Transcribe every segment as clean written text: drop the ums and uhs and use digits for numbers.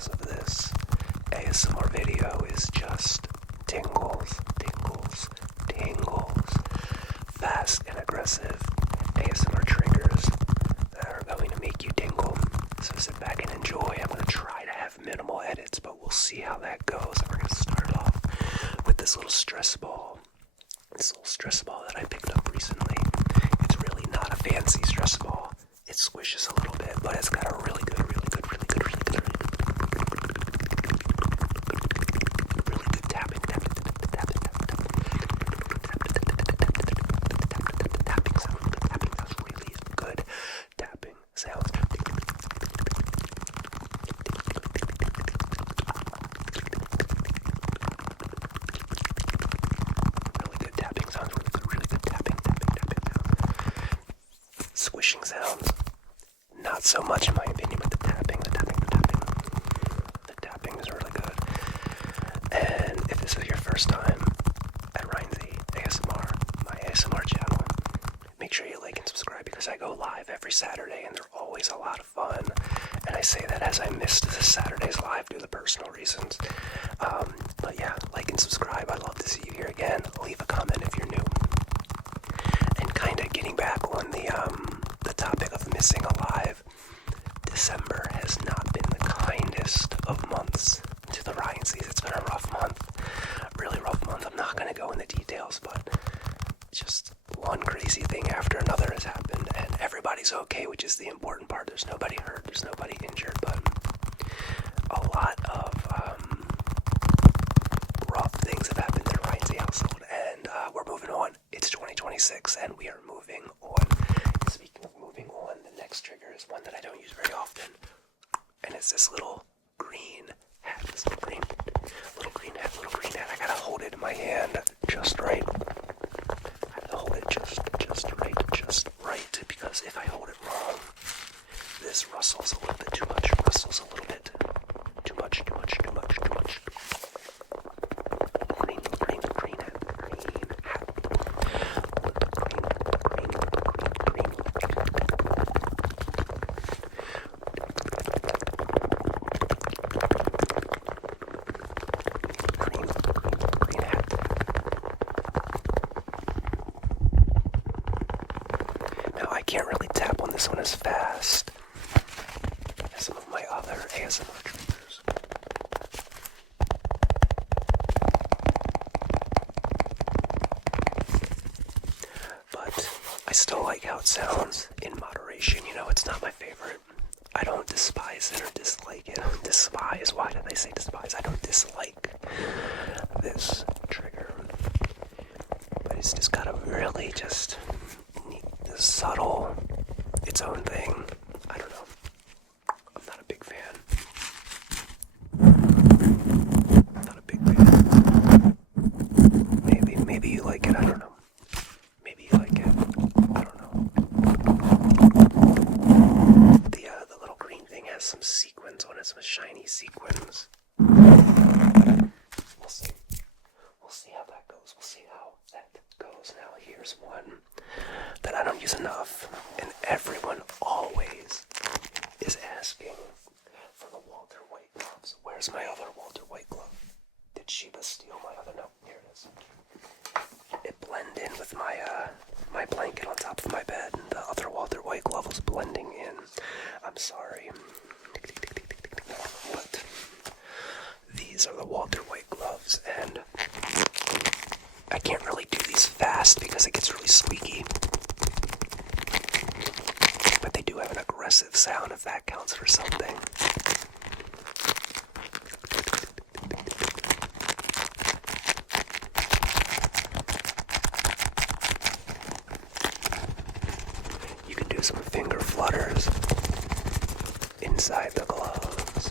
because of this ASMR video is just tingles, tingles, tingles. Fast and aggressive ASMR triggers that are going to make you tingle. So sit back and enjoy. I'm going to try to have minimal edits, but we'll see how that goes. We're going to start off with this little stress ball. This little stress ball that I picked up recently. It's really not a fancy stress ball. It squishes a little bit, but it's got a really good tapping sounds. Squishing sounds. Not so much in my opinion, but the tapping is really good. And if this is your first time at Ryan Z ASMR, my ASMR channel, make sure you like and subscribe because I go live every Saturday and they're always a lot of fun. And I say that as I missed this Saturday's live due to personal reasons. But yeah, like and subscribe. I'd love to see you here again. Leave a comment if you're new. And kind of getting back on the topic of missing alive, December has not been the kindest of months to the Ryan Z's. It's been a rough month, really rough month. I'm not going to go into details, but just one crazy thing after another has happened, and everybody's okay, which is the important part. There's nobody hurt, there's nobody injured, but a lot of rough things have happened in the Ryan Z household, and we're moving on. It's 2026, and we are moving on. Speaking of moving on, the next trigger is one that I don't use very often, and it's this little green hat. Little green hat. I gotta hold it in my hand just right. I have to hold it just right, because if I hold it wrong, this rustles a little bit too much. Green hat. Now I can't really tap on this one as fast as some of my other ASMR triggers. But I still like how it sounds in moderation. You know, it's not my favorite. I don't despise it or dislike it. Despise? Why did I say despise? I don't dislike this trigger. But it's just got a really just neat, subtle, its own thing. I don't know. I'm not a big fan. Maybe you like it. I don't know. Maybe you like it. I don't know. The little green thing has some sequins on it, some shiny sequins. We'll see. We'll see how that goes. Now here's one that I don't use enough, and everyone always is asking for the Walter White gloves. Where's my other Walter White glove? Did Sheba steal my other? No, here it is. It blended in with my blanket on top of my bed. The other Walter White glove was blending in. I'm sorry. But these are the Walter White gloves, and I can't really do these fast because it gets really squeaky. But they do have an aggressive sound, if that counts for something. You can do some finger flutters inside the gloves.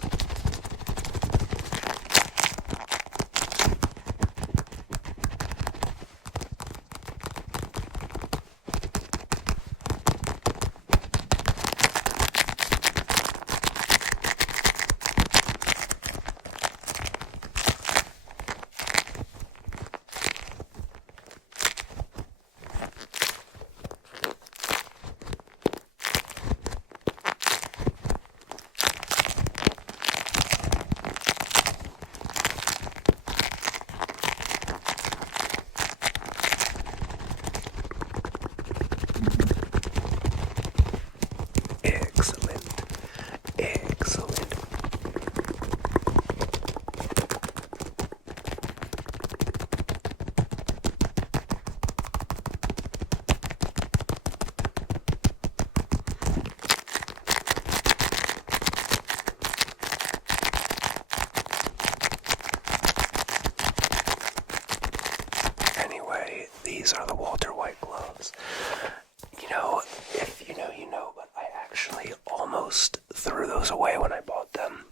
away when I bought them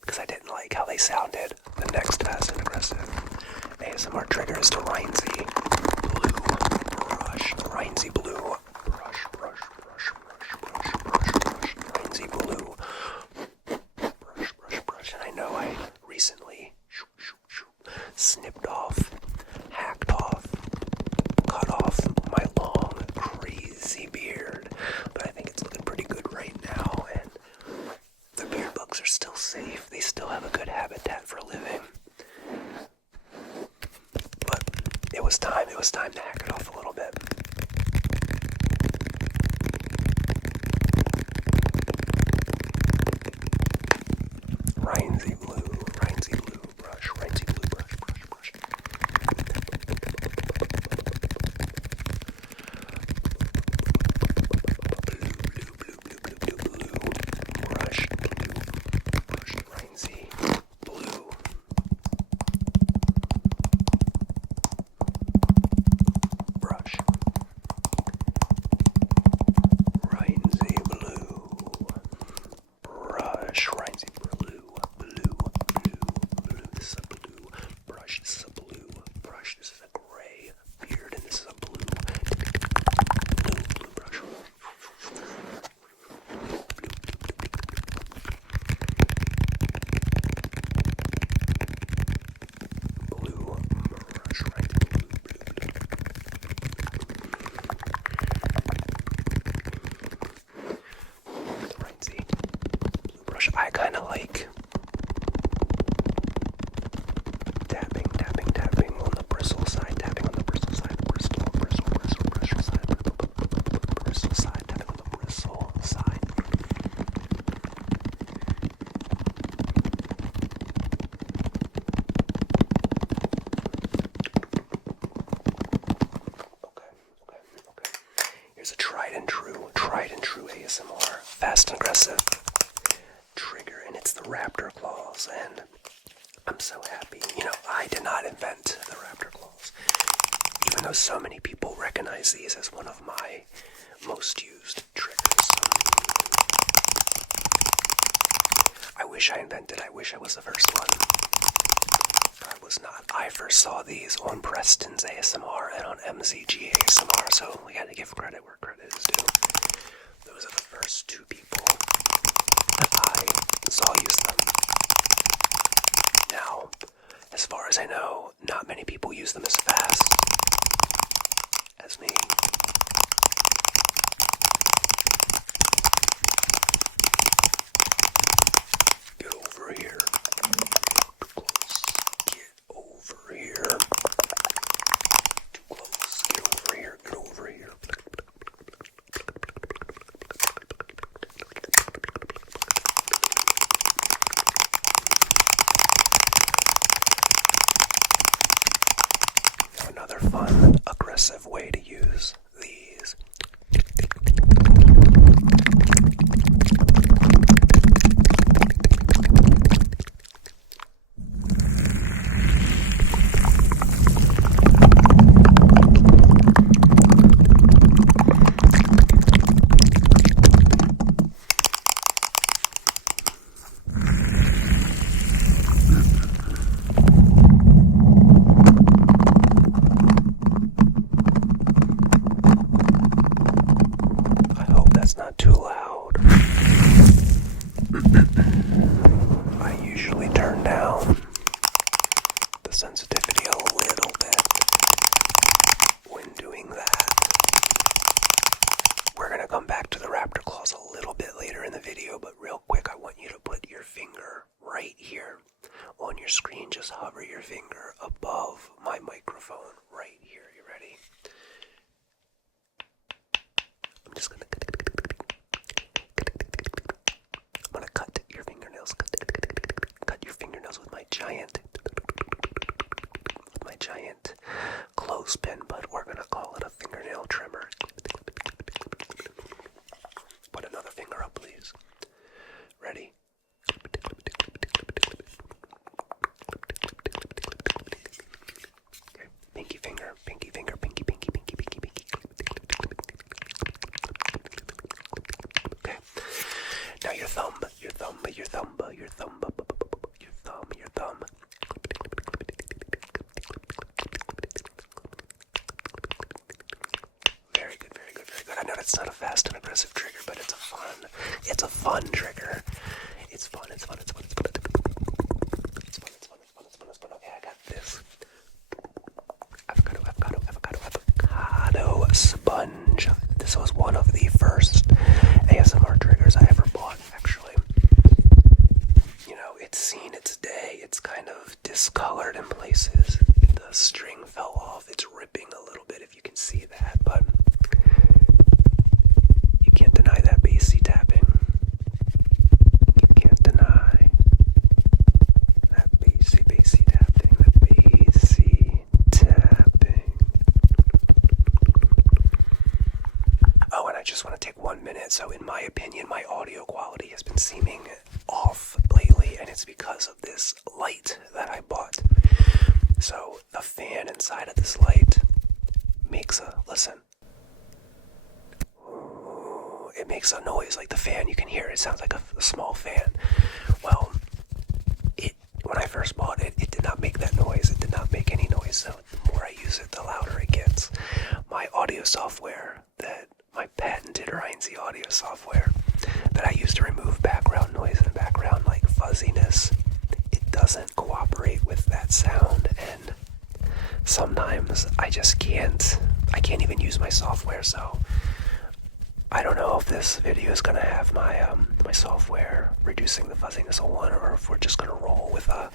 because I didn't like how they sounded. The next fast and aggressive ASMR trigger is the Rhinesy Blue brush. The Rhinesy Blue brush. Rhinesy Blue brush. And I know I recently snipped off, hacked off, cut off my long, crazy beard, but I think it's looking pretty good right now, and the beard bugs are still safe. They still have a good habitat for living. But it was time to hack it off a little bit. Rhinesy Blue brush. I kind of like tapping on the bristle side, tapping on the bristle side, bristle side, bristle side, tapping on the bristle side. Okay. Here's a tried and true ASMR, fast and aggressive trigger, and it's the Raptor claws, and I'm so happy. You know, I did not invent the Raptor claws, even though so many people recognize these as one of my most used triggers. I wish I was the first one. I was not. I first saw these on Preston's ASMR and on MZG ASMR, so we gotta give credit where credit is due. Those are the first two people I saw use them. Now, as far as I know, not many people use them as fast as me. Get over here. Too close. Get over here. Too close. Get over here. Get over here. Another fun, aggressive way to use these. Not too loud. I usually turn down the sensitivity a little bit when doing that. We're gonna come back to the Raptor claws a little bit later in the video, but real quick, I want you to put your finger right here on your screen. Just hover your finger above my microphone right here. You ready? I'm just gonna cut your fingernails. Cut your fingernails with my giant clothespin, but we're gonna call it a fingernail trimmer. Put another finger up, please. Ready? Okay, pinky finger. So in my opinion, my audio quality has been seeming off lately, and it's because of this light that I bought. So the fan inside of this light makes a, listen. Ooh, it makes a noise like the fan. You can hear it. It sounds like a small fan. Well, when I first bought it, it did not make that noise. It did not make any noise. So the more I use it, the louder it gets. My audio software, my patented Rhinzy audio software that I use to remove background noise and background like fuzziness, it doesn't cooperate with that sound, and sometimes I can't even use my software. So I don't know if this video is gonna have my software reducing the fuzziness of 1, or if we're just gonna roll with a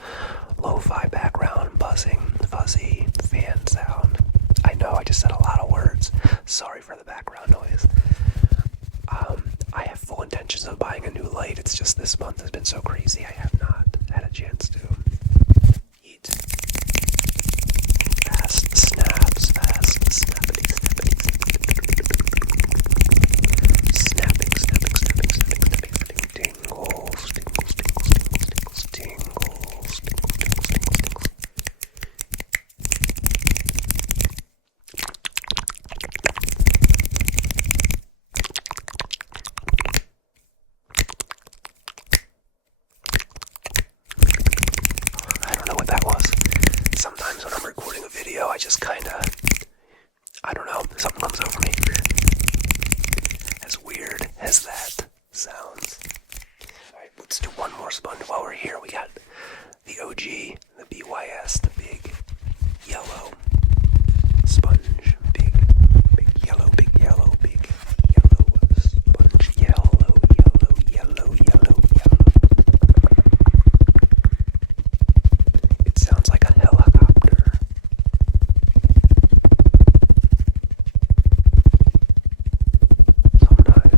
lo-fi background, buzzing, fuzzy fan sound. I know I just said a lot of words. Sorry for the background noise. I have full intentions of buying a new light. It's just this month has been so crazy. I have not had a chance to eat. Fast snaps, fast snappity, snappity, snapping, tingles, tingles, tingles, tingles, tingles. I don't know what that was. Sometimes when I'm recording a video, I just I don't know, something comes over me. As weird as that sounds. Alright, let's do one more sponge while we're here. We got the OG, the BYS, the big yellow sponge. Big yellow sponge. Yellow. It sounds like a helicopter. Sometimes.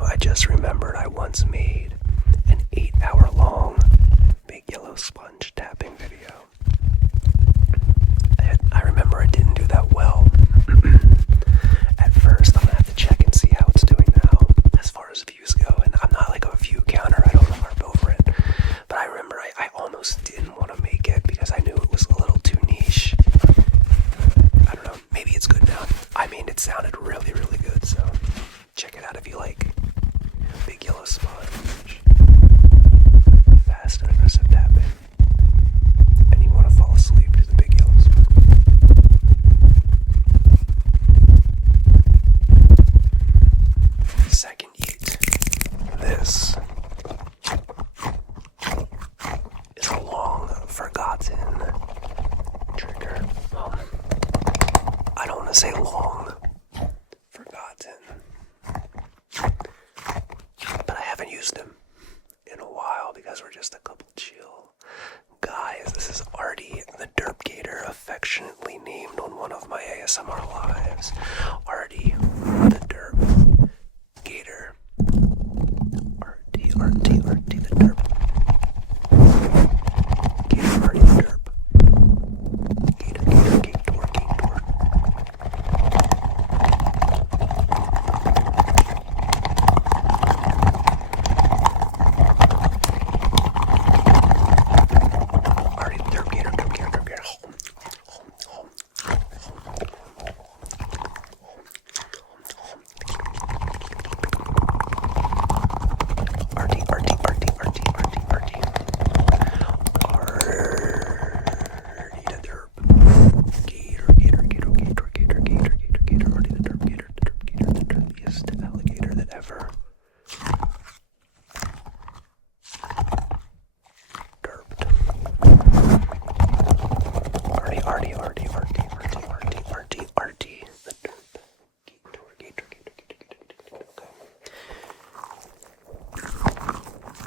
I just remembered I once made an 8-hour-long big yellow sponge tapping video. And I remember it didn't do that well at first. I'm gonna have to check and see how it's doing now as far as views go. And I'm not like a view counter, I don't harp over it. But I remember I almost didn't want to make it because I knew it was a little too niche. I don't know, maybe it's good now. I mean, it sounded really, really good, so check it out if you like. Big yellow sponge. Fast and aggressive tapping. And you want to fall asleep to the big yellow sponge. Second eat. This is a long forgotten trigger. I don't want to say long forgotten. But I haven't used them in a while because we're just a couple chill guys. This is Artie, the Derp Gator, affectionately named on one of my ASMR lives. Artie, the Derp Gator. Artie, the Derp Gator, Artie the Derp. Gator.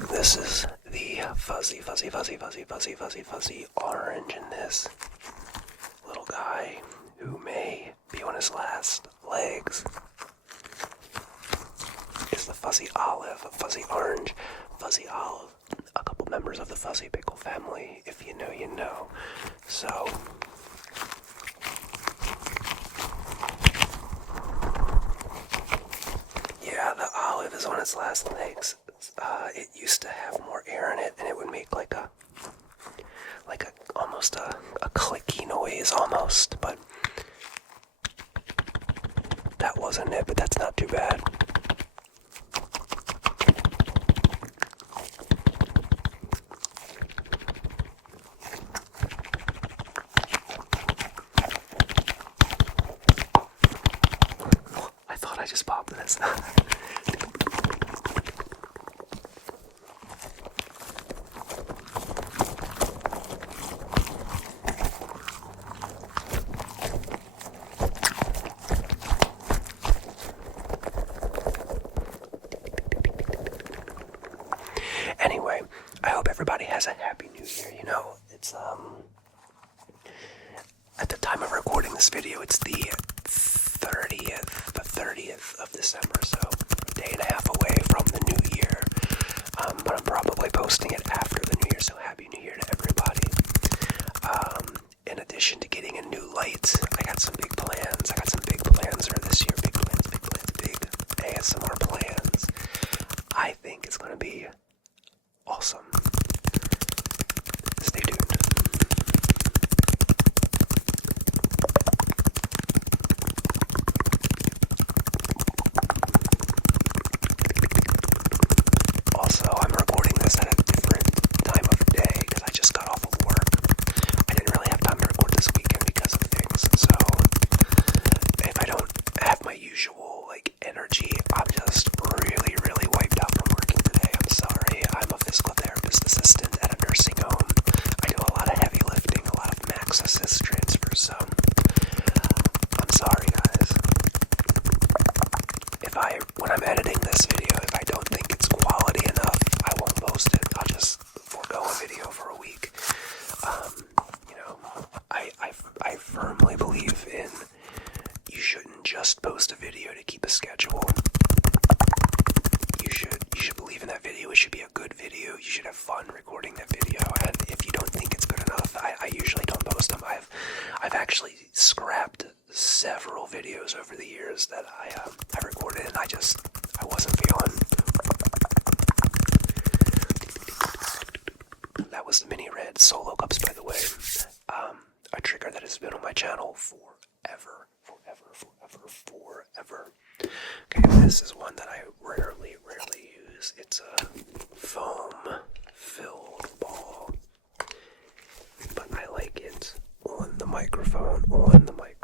This is the fuzzy orange in this little guy who may be on his last legs. fuzzy olive, fuzzy orange, fuzzy olive, a couple members of the fuzzy pickle family. If you know, you know. So, yeah, the olive is on its last legs. It used to have more air in it, and it would make like a almost a clicky noise almost, but that wasn't it, but that's not too bad. I thought I just popped this. Anyway, I hope everybody has a happy new year. You know, it's at the time of recording this video, it's the 30th of December, so a day and a half away from the new year. But I'm probably posting it after the new year, so happy new year to everybody. In addition to getting a new light, I got some big plans. I got some big plans for this year. Big plans, big ASMR plans. I think it's going to be awesome. Stay tuned. Also, I'm recording this at a different time of day because I just got off of work. I didn't really have time to record this weekend because of things, so if I don't have my usual energy, I'm just really wiped out from working today. I'm sorry. I'm a physical therapist assistant at a nursing home. I do a lot of heavy lifting, a lot of max assist transfers, so I'm sorry, guys. When I'm editing this video, if I don't think it's quality enough, I won't post it. I'll just forego a video for a week. I firmly believe in you shouldn't just post a video to keep a schedule. You should believe in that video. It should be a good video. You should have fun recording that video. And if you don't think it's good enough, I usually don't post them. I've actually scrapped several videos over the years that I recorded, and I wasn't feeling. That was the mini red solo cups, by the way. A trigger that has been on my channel forever. Okay, this is one that I rarely use. It's a foam-filled ball, but I like it on the microphone, on the microphone.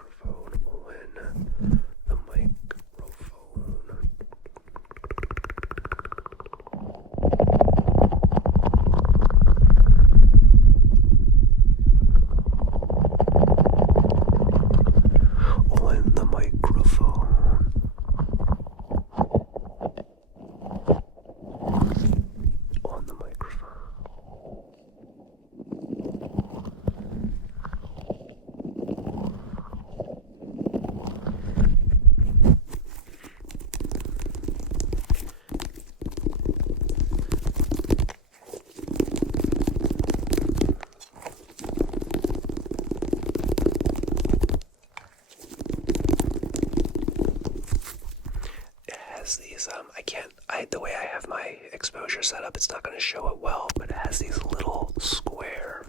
The way I have my exposure set up, it's not going to show it well, but it has these little square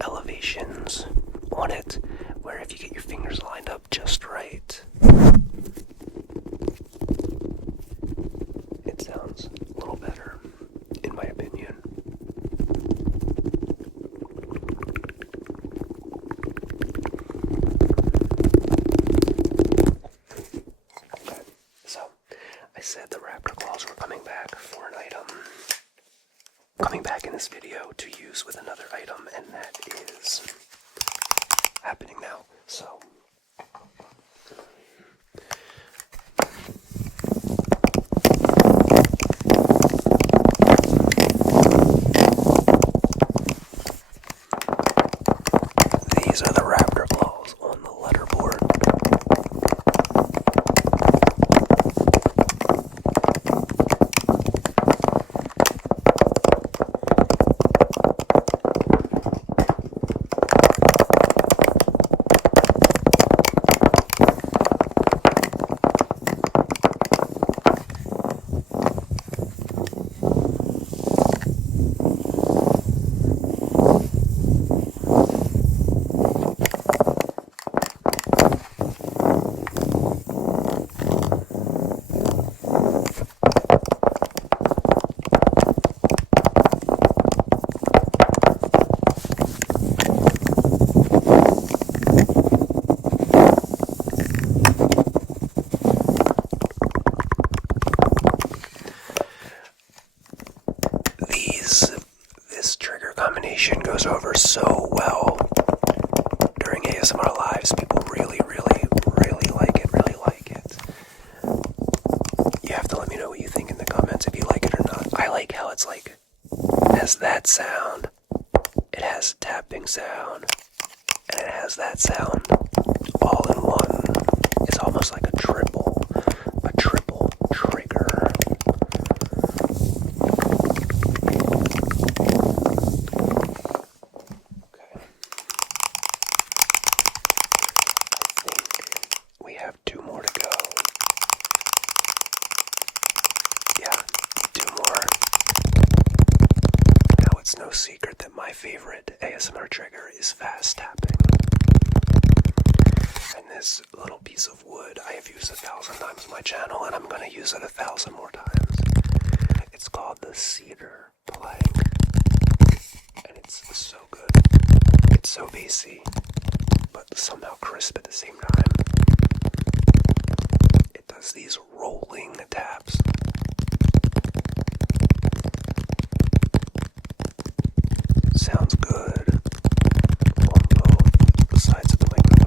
elevations on it, where if you get your fingers lined up just right, it sounds a little better, in my opinion. I said the Raptor claws were coming back for an item. Coming back in this video to use with another item, and that is happening now. So these are the Raptor claws on the letterboard. cross-examination goes over so well during ASMR lives. People really like it. You have to let me know what you think in the comments if you like it or not. I like how it's like, it has that sound, it has tapping sound, and it has that sound all in one. It's almost like a triple trigger. Okay. I think we have 2 more to go. Yeah, 2 more. Now it's no secret that my favorite ASMR trigger is fast tapping. And this little piece of wood I have used 1,000 times on my channel, and I'm going to use it 1,000 more times. It's called the Cedar plank, and it's so good. It's so bassy, but somehow crisp at the same time. It does these rolling taps. Sounds good on both sides of the microphone.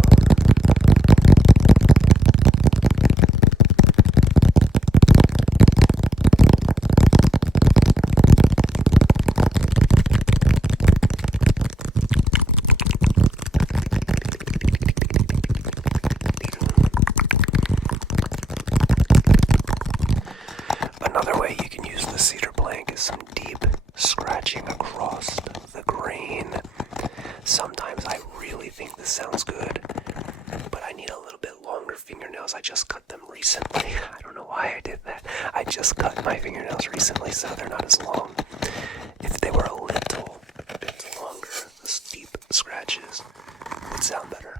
Another way you can use the cedar plank is some deep scratching across the grain. Sometimes I really think this sounds good, but I need a little bit longer fingernails. I just cut them recently. I don't know why I did that. I just cut my fingernails recently, so they're not as long. If they were a little bit longer, those deep scratches would sound better.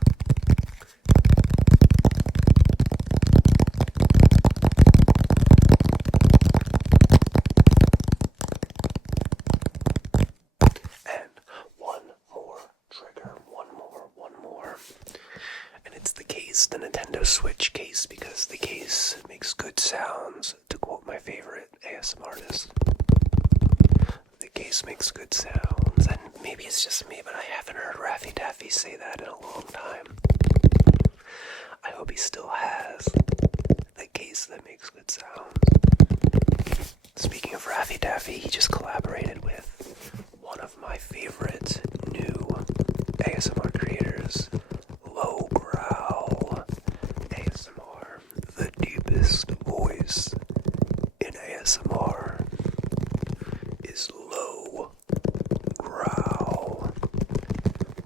And it's the case, the Nintendo Switch case, because the case makes good sounds, to quote my favorite ASMR artist. The case makes good sounds, and maybe it's just me, but I haven't heard Raffy Taffy say that in a long time. I hope he still has the case that makes good sounds. Speaking of Raffy Taffy, he just collaborated with one of my favorite new ASMR creators, Low Growl ASMR. The deepest voice in ASMR is Low Growl.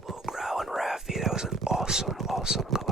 Low Growl and Raffy, that was an awesome collaboration.